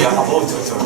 jag har valt att säga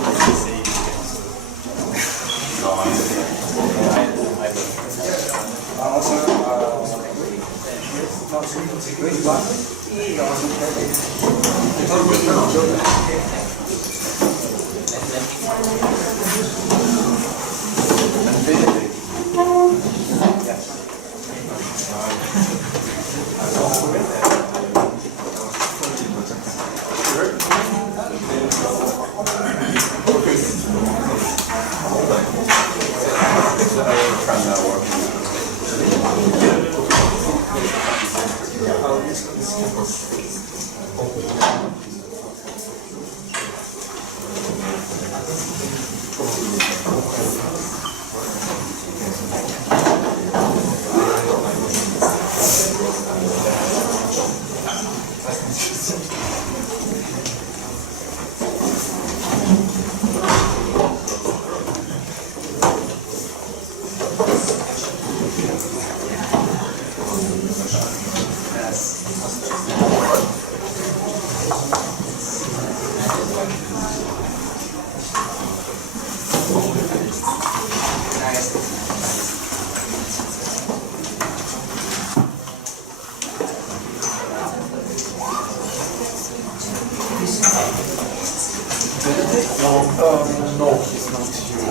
No, he's not here.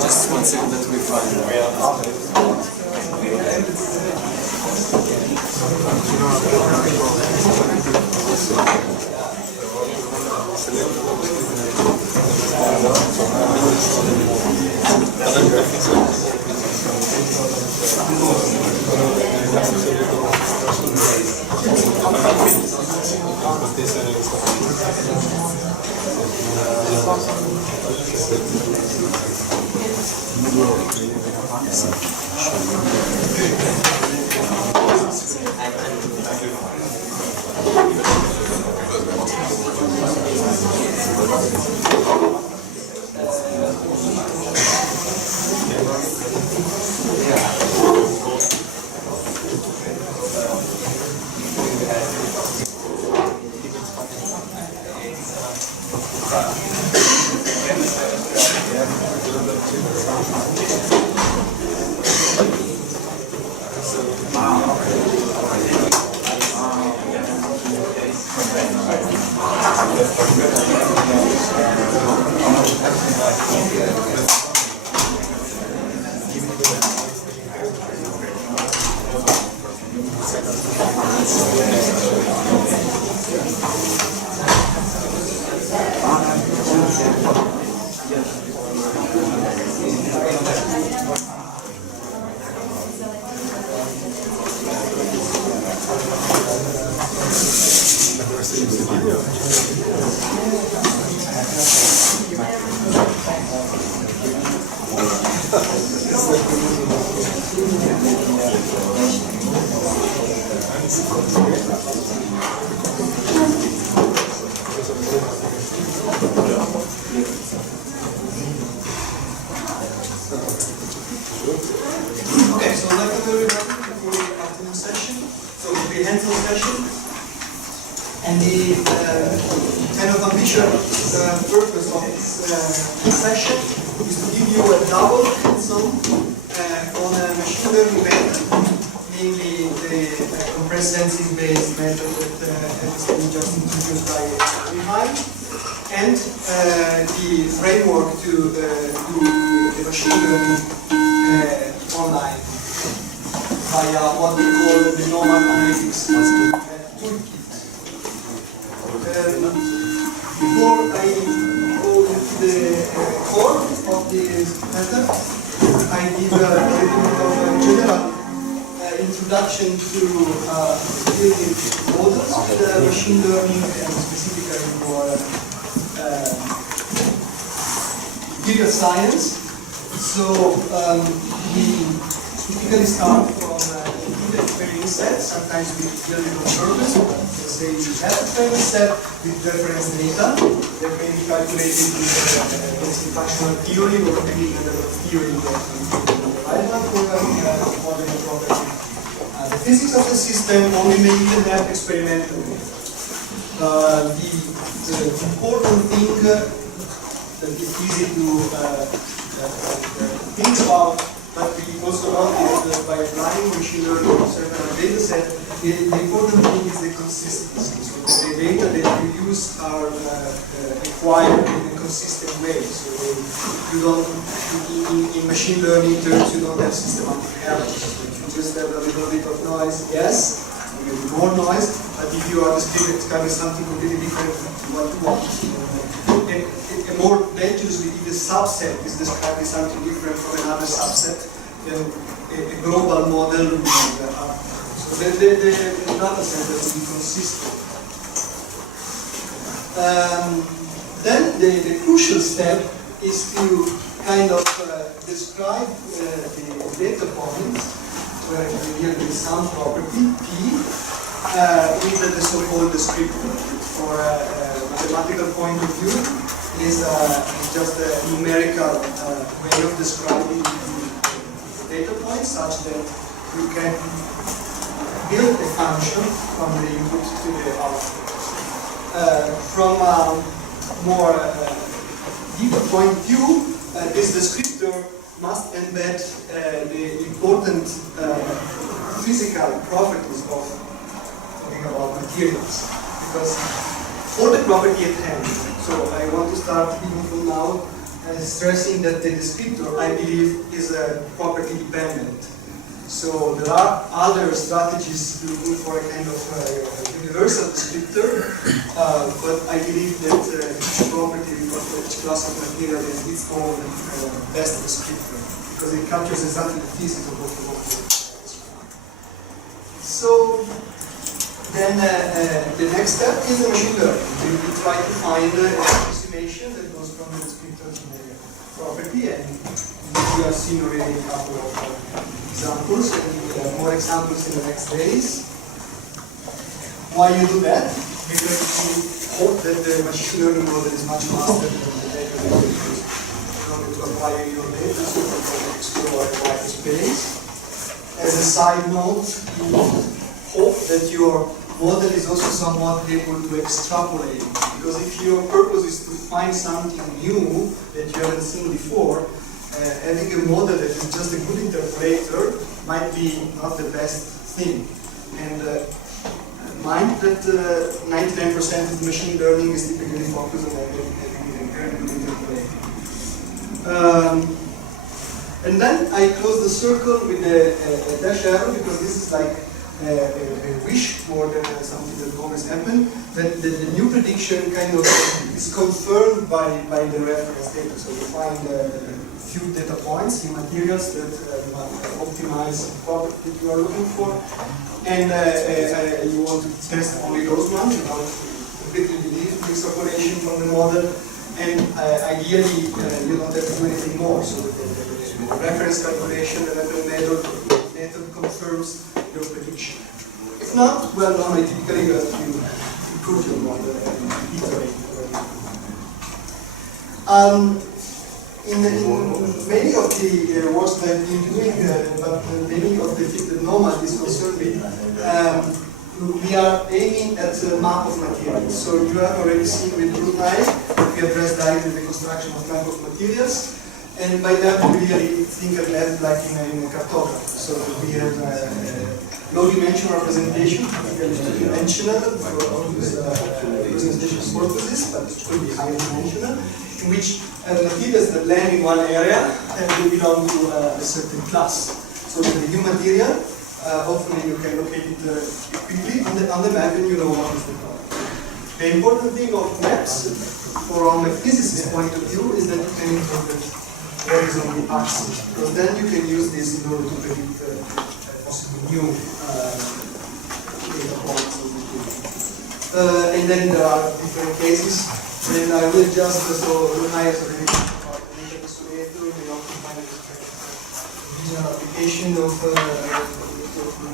Just one second that we find. Okay, so welcome everybody for the afternoon session. So it's the hands-on session. And the kind of ambitious purpose of this session is to give you a double hands-on on a machine learning method, namely the compressed sensing-based method that has been just introduced by Mihai, and the framework to do the machine learning online via what we call the NOMAD analytics toolkit. Before I go into the core of the method, I give a little bit of a general introduction to building models with machine learning and specifically for computer science. So we typically start from a training set. Sometimes we build it on purpose. Let's say we have a training set with reference data that may be calculated with functional theory or maybe the theory that the right one for modeling property. The physics of the system, or we may even have experimental. The important thing that is easy to think about, but we also notice by applying machine learning to certain data set, the important thing is the consistency. So the data that you use are acquired in a consistent way. So you don't, in machine learning terms, you don't have systematic errors. You just have a little bit of noise, yes, maybe more noise, but if you are describing something completely different from what you want. And more dangerously, if the subset is describing something different from another subset, then a global model will be hard. So the data set has to be consistent. Then the crucial step is to kind of describe the data points where we deal with some property, P, with the so-called descriptor. For a mathematical point of view, is just a numerical way of describing the data points such that you can build a function from the input to the output. From a more deeper point of view, this descriptor must embed the important physical properties of talking about materials. Because for the property at hand, so I want to start even from now stressing that the descriptor, I believe, is property dependent. So there are other strategies looking for a kind of universal descriptor, but I believe that each property of each class of material has its own best descriptor, because it captures exactly the physics of what you want to describe. So then the next step is the machine learning. We try to find an approximation that goes from the descriptor to the property, and we have seen already a couple of examples, and we will have more examples in the next days. Why you do that? Because you hope that the machine learning model is much faster than the data that you use in order to acquire your data, so you can explore a wide space. As a side note, you hope that your model is also somewhat able to extrapolate, because if your purpose is to find something new that you haven't seen before, having a model that is just a good interpolator might be not the best thing. And mind that 99% of the machine learning is typically focused on having a good interpolator. And then I close the circle with a dash arrow, because this is like a wish more than something that always happens, that the new prediction kind of is confirmed by the reference data. So you find few data points in materials that optimize the property that you are looking for, and you want to test only those ones. You don't completely believe the extrapolation from the model, and ideally you don't have to do anything more. So the reference calculation, the method confirms your prediction. If not, well, normally typically you have to improve your model and iterate. In many of the works that I've been doing, but many of the things that NOMAD is concerned with, we are aiming at a map of materials. So you have already seen with Route 9 that we address directly the construction of map of materials. And by that we really think of that like in a cartography. So we have low-dimensional representation, two-dimensional for obvious representation purposes, but it could be high-dimensional, in which materials that land in one area they belong to a certain class. So the new material, hopefully you can locate it quickly on the map and you know what is the problem. The important thing of maps, from a physicist point of view, is that you can interpret what is on the axis, because then you can use this in order to predict possible new data points. And then there are different cases, and I will just, so Lunai has already talked about the data insulator, we also find a visual application of the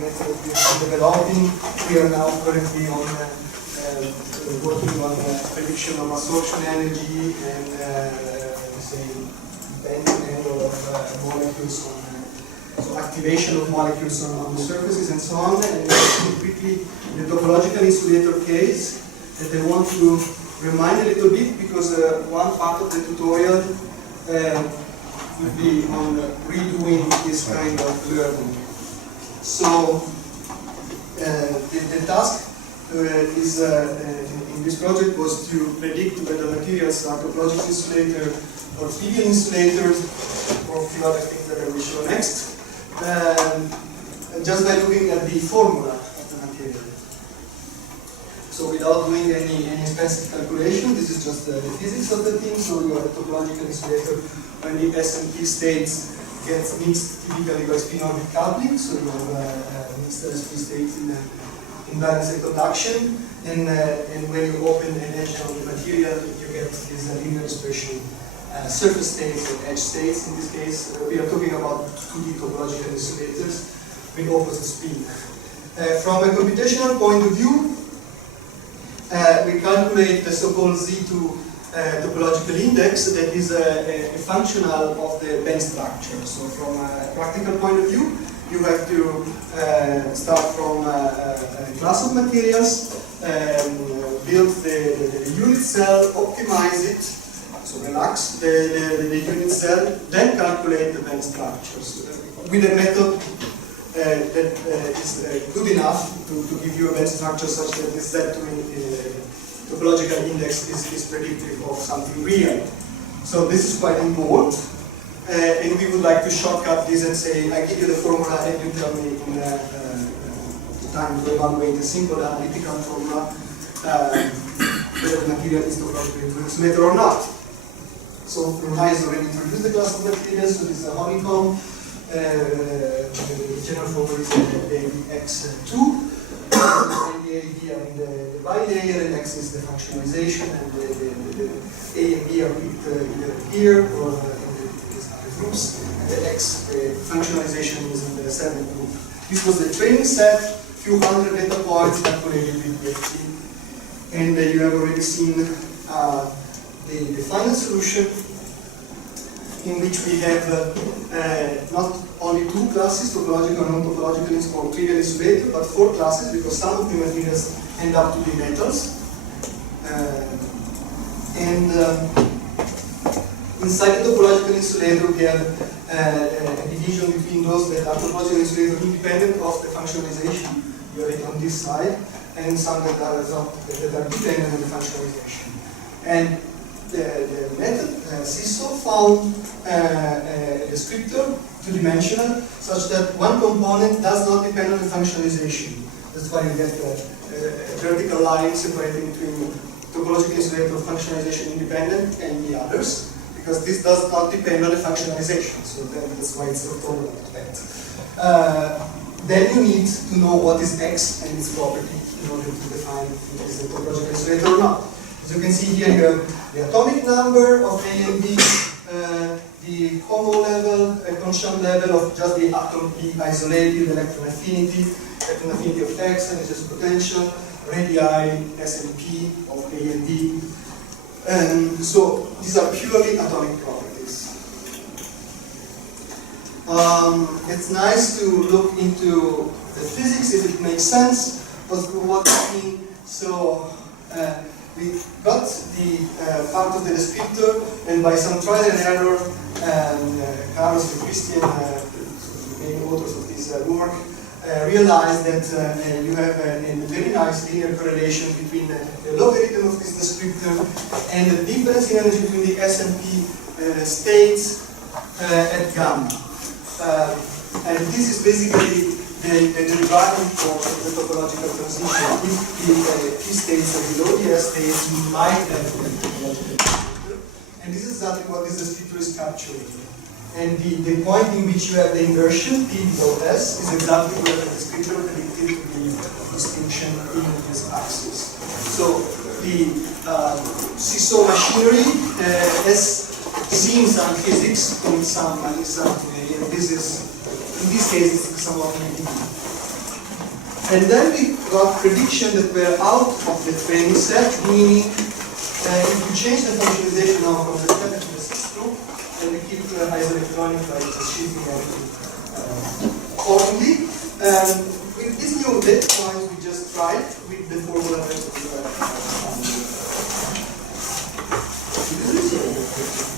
method we are developing. We are now currently on working on prediction of absorption energy and say bending angle of molecules on so activation of molecules on the surfaces and so on. And quickly the topological insulator case that I want to remind a little bit, because one part of the tutorial will be on redoing this kind of learning. So the task is in this project was to predict whether materials are topological insulator or trivial insulators, or a few other things that I will show next, just by looking at the formula of the material. So without doing any expensive calculation, this is just the physics of the thing. So you have a topological insulator when the S and P states gets mixed typically by spin-orbit coupling. So you have mixed S&P states in balanced conduction, and when you open an edge of the material, you get this linear expression, surface states and edge states. In this case, we are talking about 2D topological insulators with opposite spin. From a computational point of view, we calculate the so-called Z2 topological index that is a functional of the band structure. So from a practical point of view, you have to start from a class of materials, build the unit cell, optimize it, so relax the unit cell, then calculate the band structures with a method that is good enough to give you a band structure such that this Z2 topological index is predictive of something real. So this is quite important. And we would like to shortcut this and say, I give you the formula and you tell me in the time to evaluate a simple analytical formula whether the material is topologically insulator or not. So Lunai has already introduced the class of materials, so this is a honeycomb. The general formula is ABX2. And the A and B are in the bilayer, and X is the functionalization, and the A and B are picked either here or in these other groups, and the X functionalization is in the 7th group. This was the training set, few hundred data points calculated with DFT, and you have already seen the final solution, in which we have not only two classes, topological and non-topological or trivial insulator, but 4 classes, because some of the materials end up to be metals. Inside the topological insulator, we have a division between those that are topological insulator independent of the functionalization. You have it on this side, and some that are dependent on the functionalization. And the method CISO found a descriptor, two-dimensional, such that one component does not depend on the functionalization. That's why you get a vertical line separating between topological insulator functionalization independent and the others, because this does not depend on the functionalization. So that's why it's orthogonal to that. Then you need to know what is X and its property in order to define if it is a topological insulator or not. As you can see here, you have the atomic number of A and B, the HOMO level, a constant level of just the atom B isolated, electron affinity of X, and its potential, radii, S and P of A and D. So these are purely atomic properties. It's nice to look into the physics if it makes sense. What I mean, so we got the part of the descriptor, and by some trial and error, Carlos and Christian, the main authors of this work, realized that you have a very nice linear correlation between the logarithm of this descriptor and the difference in energy between the S and P states at gamma. And this is basically the requirement for the topological transition, if the P states are below the S states, you might have the topological transition. And this is exactly what this descriptor is capturing. And the point in which you have the inversion, P below S, is exactly where the descriptor predicted the distinction in this axis. So the seesaw machinery has seen some physics in some this is, in this case, it's somewhat unique. And then we got prediction that were out of the training set, meaning if you change the functionalization now from the 7 to the 6 group, and we keep the isoelectronic by shifting everything accordingly. With this new data points, we just tried with the formula that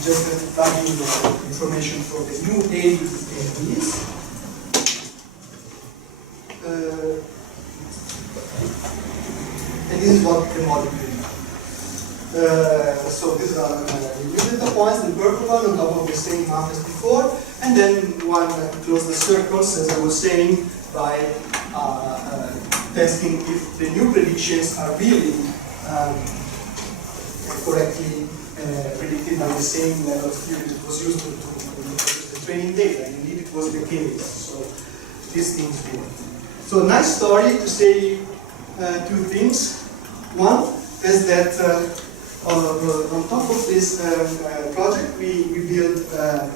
just plug in the information for the new A's and B's. And this is what the model did. So these are the data points, the purple one on top of the same map as before, and then one close the circles, as I was saying, by testing if the new predictions are really correctly predicted by the same level of theory that was used to produce the training data. And indeed, it was the case. So these things work. So nice story to say two things. One is that on top of this project, we built a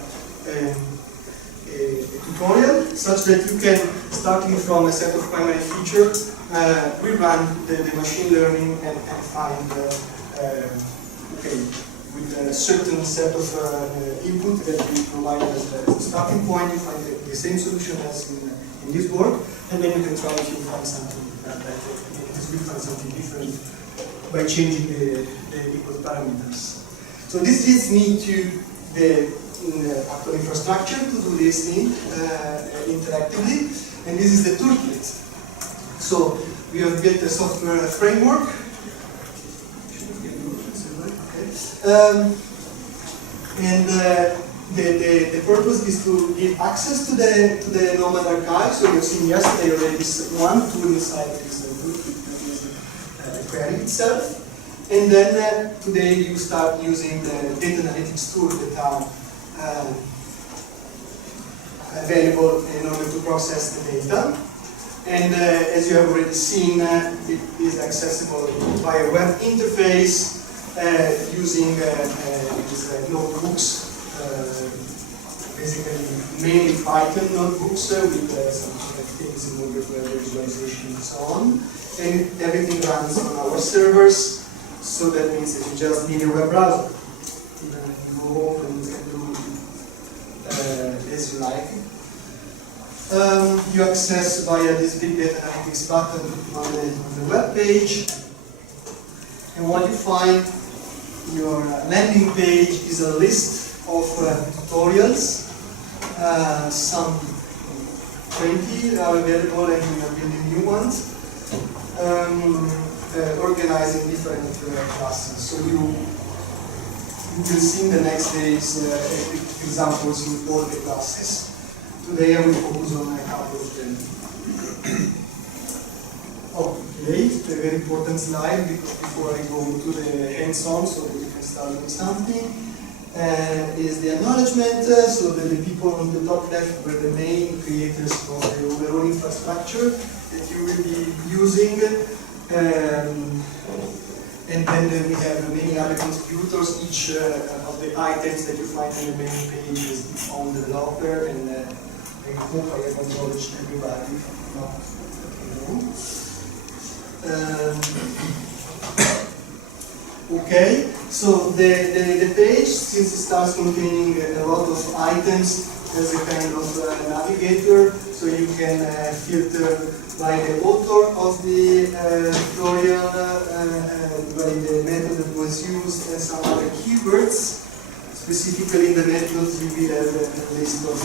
tutorial such that you can, starting from a set of primary features, rerun the machine learning and find, with a certain set of input that we provide as a starting point, you find the same solution as in this work, and then you can try if you find something better. You find something different by changing the input parameters. So this leads me to the actual infrastructure to do this thing interactively, and this is the toolkit. So we have built a software framework. And the purpose is to give access to the NOMAD archive. So you've seen yesterday already this one tool inside this toolkit, query itself. And then today you start using the data analytics tools that are available in order to process the data. And as you have already seen, it is accessible via web interface using these notebooks, basically mainly Python notebooks with some things in order for visualization and so on. And everything runs on our servers. So that means that you just need a web browser. You go home and you can do as you like. You access via this big data analytics button on the web page. And what you find, your landing page is a list of tutorials. Some 20 are available and we are building new ones. Organized in different classes. So you will see in the next days examples in all the classes. Today I will focus on a couple of them. Okay, a very important slide before I go to the hands-on so that you can start doing something. Is the acknowledgement, so that the people on the top left were the main creators of the overall infrastructure that you will be using. And then we have many other contributors. Each of the items that you find on the main page is its own developer, and I hope I have acknowledged everybody. Okay, so the page, since it starts containing a lot of items, as a kind of navigator, so you can filter by the author of the tutorial, by the method that was used, and some other keywords. Specifically in the methods, you will have a list of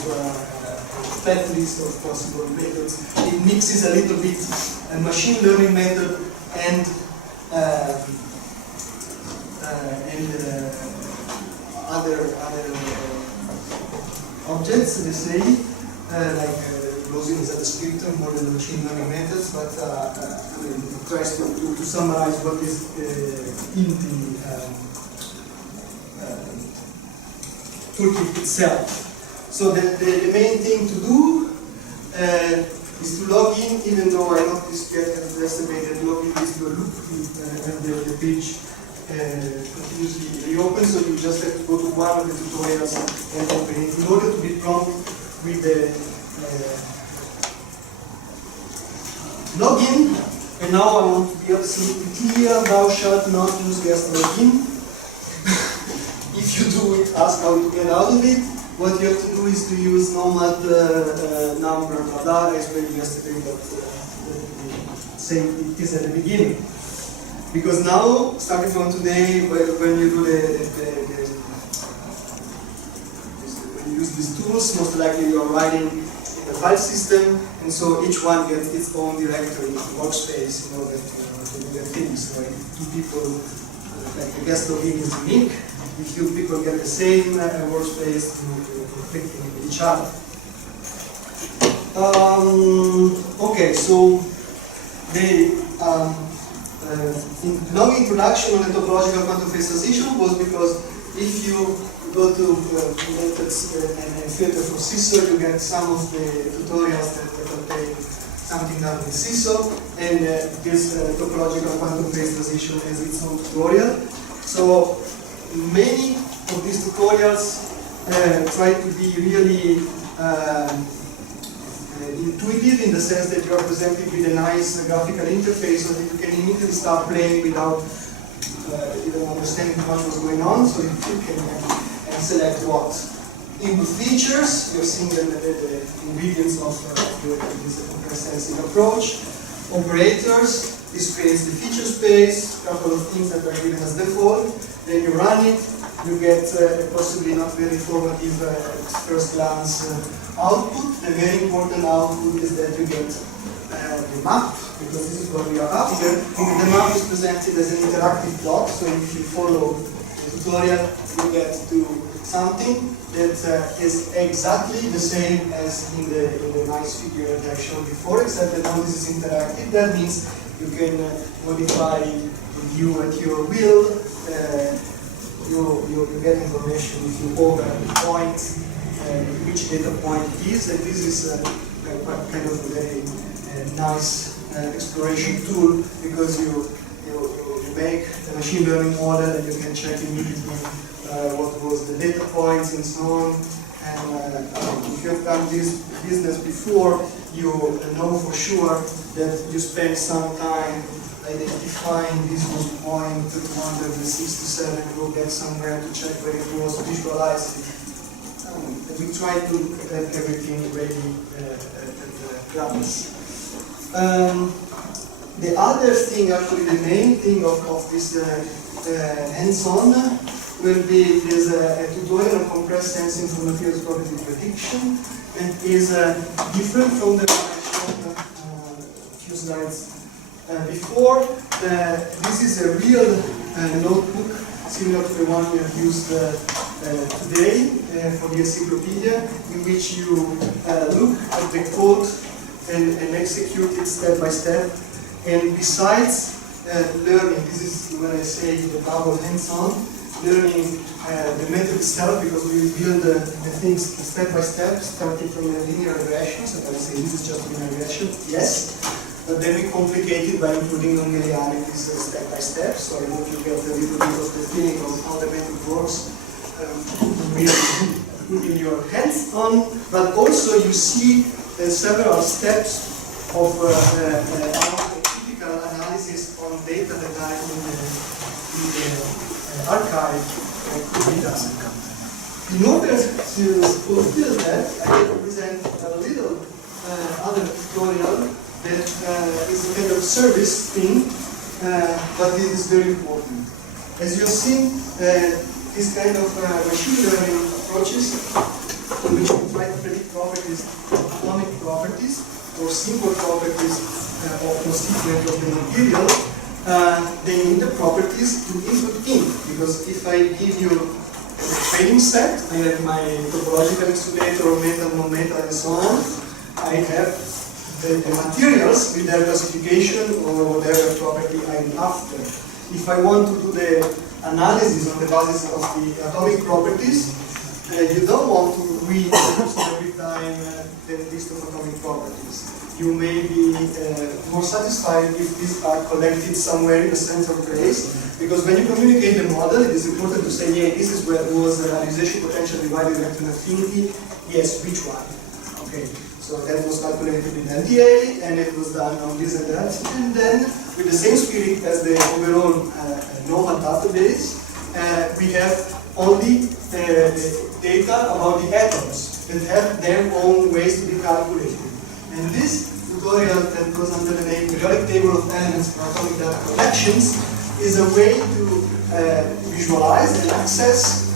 flat list of possible methods. It mixes a little bit a machine learning method and other objects, let's say, like Gaussian is a descriptor more than the machine learning methods, but I mean, it tries to summarize what is in the toolkit itself. So the main thing to do is to log in, even though I noticed yesterday that login is to a loop and the page continuously reopens, so you just have to go to one of the tutorials and open it in order to be prompt with the login. And now I want to be absolutely clear, thou shalt not use guest login. If you do it, ask how to get out of it. What you have to do is to use NOMAD number, blah, as well yesterday, but same it is at the beginning. Because now, starting from today, when you do when you use these tools, most likely you are writing in a file system, and so each one gets its own directory, workspace, in order to do their things. So if two people, like the guest login is unique. If two people get the same workspace, you're conflicting with each other. Okay, so the long introduction on the topological quantum phase transition was because if you go to methods and filter for CISO, you get some of the tutorials that contain something done with CISO, and this topological quantum phase transition has its own tutorial. So many of these tutorials try to be really intuitive, in the sense that you are presented with a nice graphical interface so that you can immediately start playing without even understanding too much what's going on, so you can select what. Input features, you're seeing the ingredients of this compressed sensing approach. Operators, this creates the feature space, a couple of things that are given as default. Then you run it, you get possibly not very informative first glance output. The very important output is that you get the map, because this is what we are after. And the map is presented as an interactive plot, so if you follow the tutorial, you get to something that is exactly the same as in the nice figure that I showed before, except that now this is interactive. That means you can modify the view at your will. You get information if you over the point, which data point it is, and this is kind of a very nice exploration tool, because you make a machine learning model and you can check immediately what was the data points and so on. And if you have done this business before, you know for sure that you spend some time identifying this was point to under the 6 to 7, go get somewhere to check where it was, visualize it. We try to have everything ready at the glance. The other thing, actually the main thing of this hands-on will be is a tutorial on compressed sensing for materials property prediction, and is different from the one I showed a few slides before. This is a real notebook, similar to the one we have used today for the encyclopedia, in which you look at the code and execute it step by step. And besides learning, this is when I say the double hands-on, learning the method itself, because we build the things step by step, starting from a linear regression. So I say this is just linear regression, yes. But then we complicate it by including nonlinearities step by step. So I hope you get a little bit of the feeling of how the method works really in your hands on. But also you see several steps of typical analysis on data that are in the archive could be done. In order to fulfill that, I will present a little other tutorial that is a kind of service thing, but it is very important. As you have seen, this kind of machine learning approaches, in which we try to predict properties, atomic properties, or simple properties of constituent of the material, they need the properties to input in. Because if I give you a training set, I have my topological insulator, metal, non-metal, and so on. I have the materials with their classification or whatever property I'm after. If I want to do the analysis on the basis of the atomic properties, you don't want to read every time the list of atomic properties. You may be more satisfied if these are collected somewhere in a central place, because when you communicate the model, it is important to say, yeah, this is where was the ionization potential divided electron affinity. Yes, which one? Okay, so that was calculated in NDA, and it was done on this and that. And then, with the same spirit as the overall NOMAD database, we have only data about the atoms that have their own ways to be calculated. And this tutorial that goes under the name Periodic Table of Elements for Atomic Data Collections is a way to visualize and access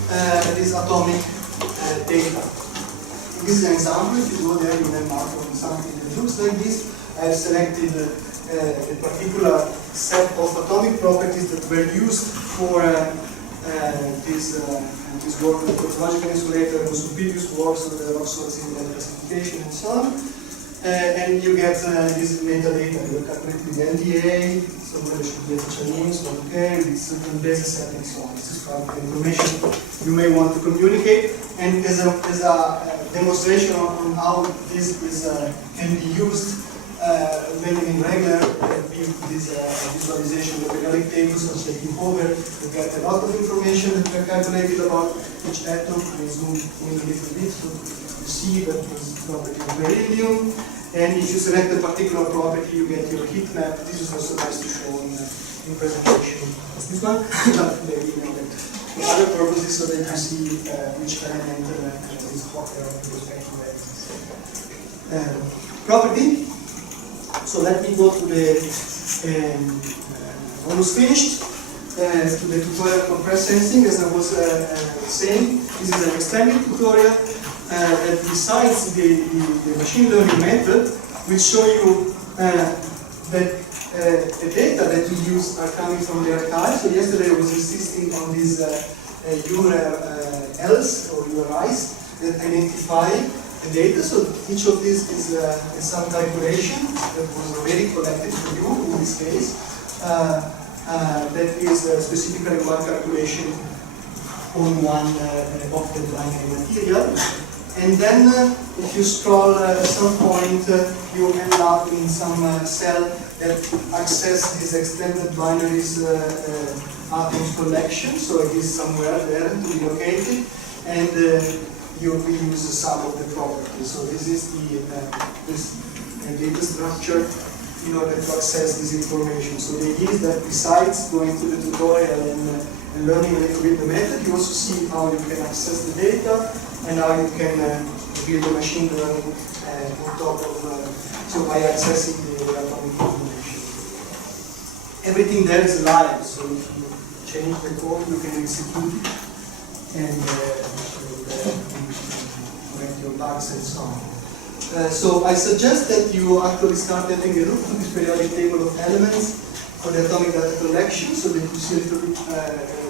this atomic data. This is an example. If you go there, you may mark on something that looks like this. I have selected a particular set of atomic properties that were used for this work with the topological insulator and also previous works on the rock source in the classification and so on. And you get this metadata. You calculate the NDA, so there should be a name, so okay, with certain basis set and so on. This is part of the information you may want to communicate. And as a demonstration on how this can be used when in regular this visualization of the periodic table, such that you hover, you get a lot of information that we calculated about each atom. I zoom in a little bit so you see that this property of beryllium. And if you select a particular property, you get your heat map. This is also nice to show in presentation. Is this one? Not maybe, for other purposes, so that you see which element is hotter with respect to that property. So let me go to the almost finished to the tutorial for press sensing. As I was saying, this is an extended tutorial that besides the machine learning method will show you that the data that you use are coming from the archive. So yesterday I was insisting on these URLs or URIs that identify the data. So each of these is some calculation that was already collected for you in this case. That is specifically one calculation on one of the binary material. And then if you scroll at some point, you end up in some cell that access this extended binaries atoms collection. So it is somewhere there to be located. And you use some of the properties. So this is the data structure in order to access this information. So the idea is that besides going through the tutorial and learning a little bit the method, you also see how you can access the data and how you can build a machine learning on top of, so by accessing the atomic information. Everything there is live, so if you change the code, you can execute it and correct your bugs and so on. So I suggest that you actually start having a look at this periodic table of elements for the atomic data collection, so that you see a little bit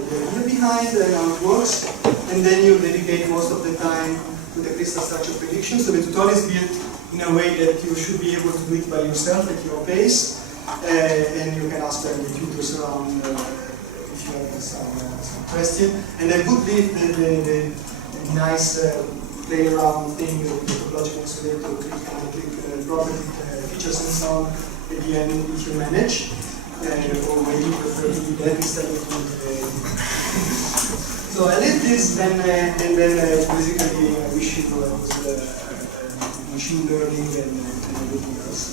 the idea behind and how it works, and then you dedicate most of the time to the crystal structure prediction. So the tutorial is built in a way that you should be able to do it by yourself at your pace, and you can ask them the tutors around if you have some question. And I would leave the nice play around thing with the topological insulator, click property features and so on at the end if you manage. Or maybe you prefer to do that instead of doing So I did this and then basically I wish you machine learning and everything else.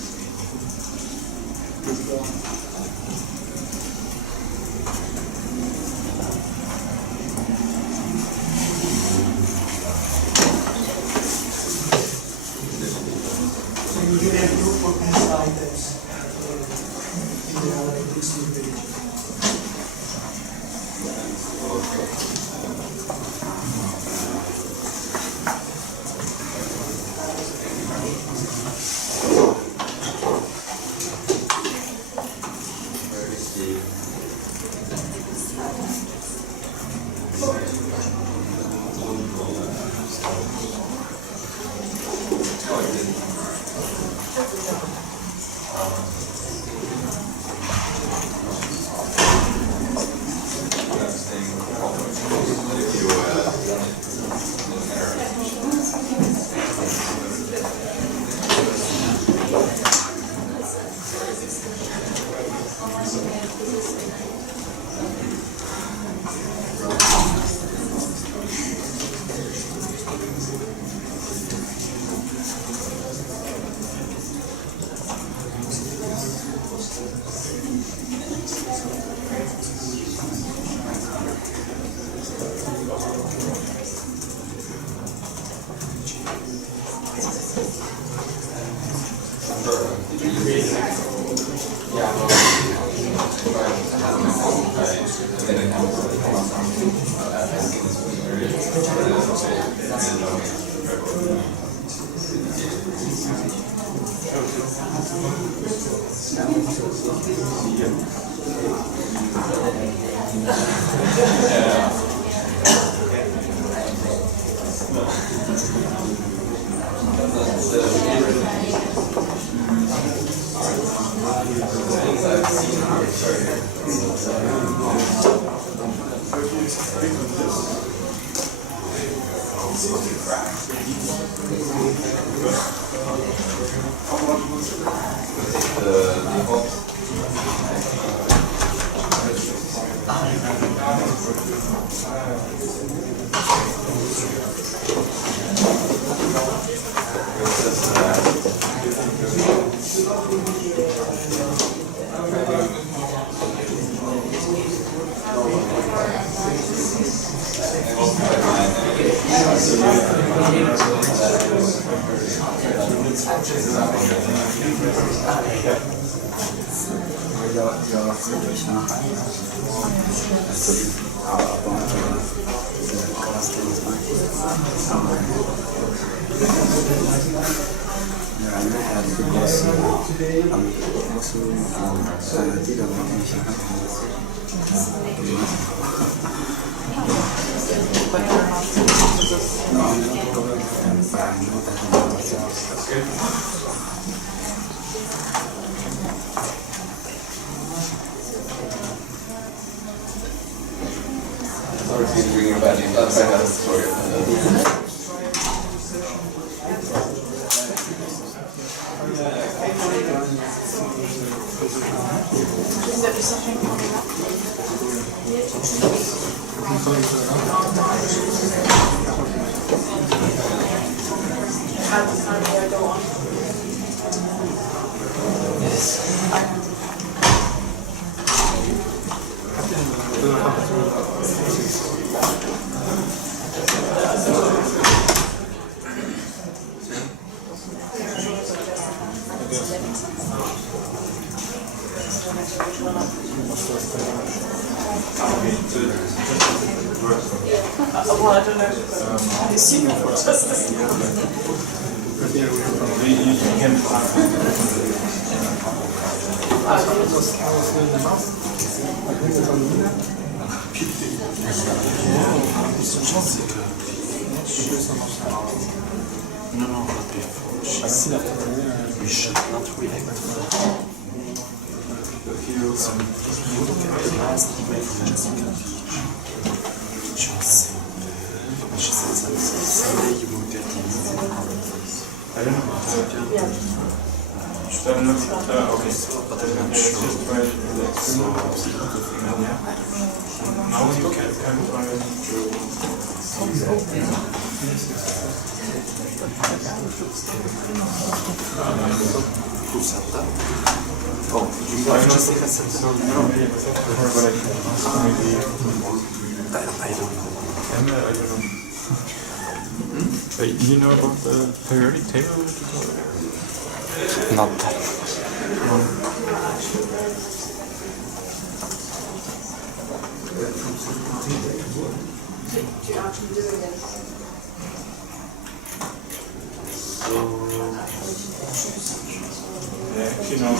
So you get a group for test items. Well, I don't know. I assume you're just this. You can No, no, she said we should not react. So if you look at the last email from Jessica, she was saying, she said something, someday you will get the email. I don't know. Should I not? Okay. But I'm not Just sure. try to relax. So, Now you can find who said that? Oh, Jessica said that? I don't know. I don't know. You know about the periodic table? Not that. Yeah, actually no.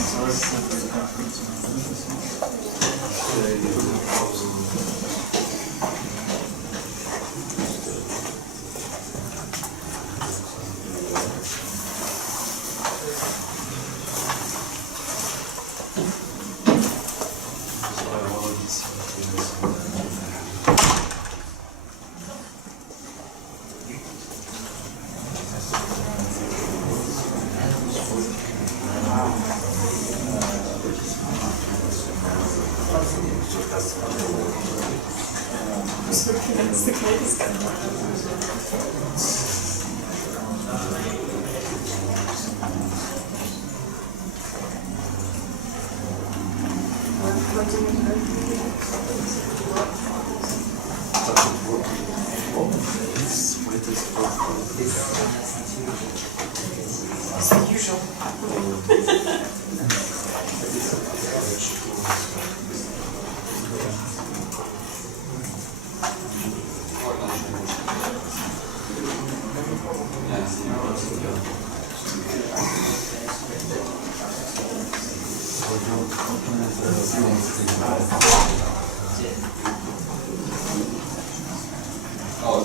That's the greatest. It's the usual. Oh,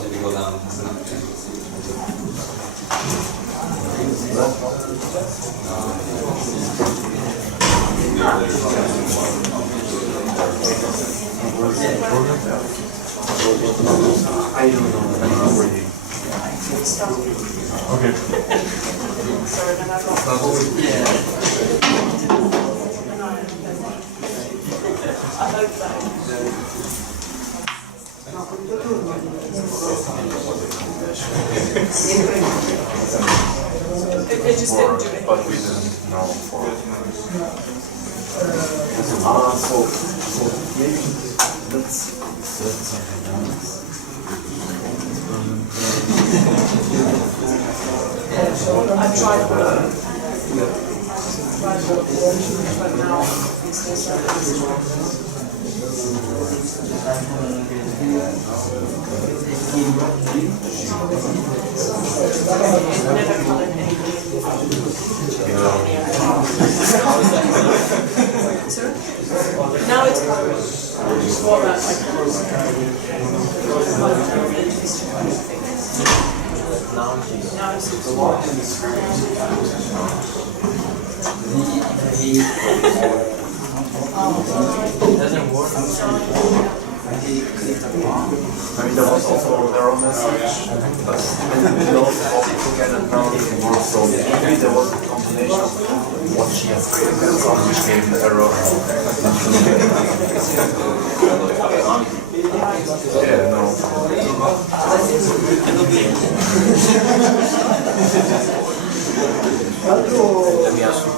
did we go down? I don't know. Okay. Sorry, then I've got. I hope so. It just didn't do it. But we didn't know for So maybe let's set something else. I've tried but now never coloured anything. Sorry? Now it's coloured. Before that, I now it's Doesn't work. I mean, there was also an error message, but we also together now work, so maybe there was a combination of what she has created and some which gave the error. Yeah, no. Let me ask you.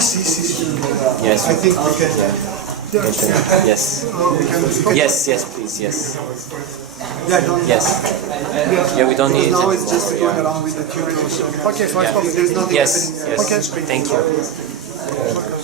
See. Yes. I think we can. Yes. Yes, please, yes. Yeah, don't. Yes. Yeah, we don't need it. Now it's just going around with the tutorial. So okay, so there's nothing Yes, happening. yes. Thank you.